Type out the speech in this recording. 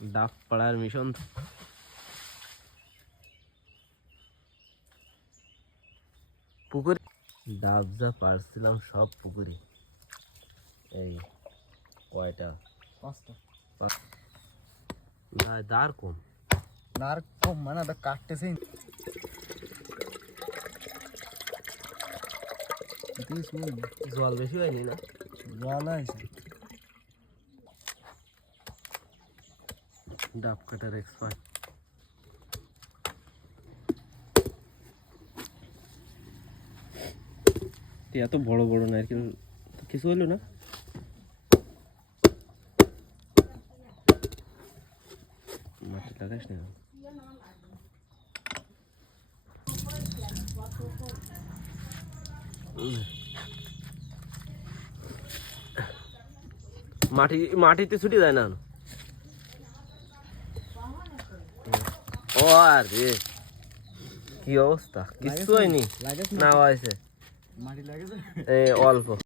ডাব পাড়ার মিশন। পুকুরে ডাব যা পারছিলাম সব পুকুরে। এই কয়টা? 5টা। না দাঁড় কম, দাঁড় কম মানে কাটতেছে। জল বেশি হয়নি না? জল আছে। ডাব কাটার এক্সপার্ট। এত বড় বড় না, কিন্তু কিছু হইলো না। মাটি লাগাস না। মাটিতে ছুটে যায় না। ও আর রে কি অবস্থা, কিছু হয়নি। না হয়েছে মাটি লাগে অল্প।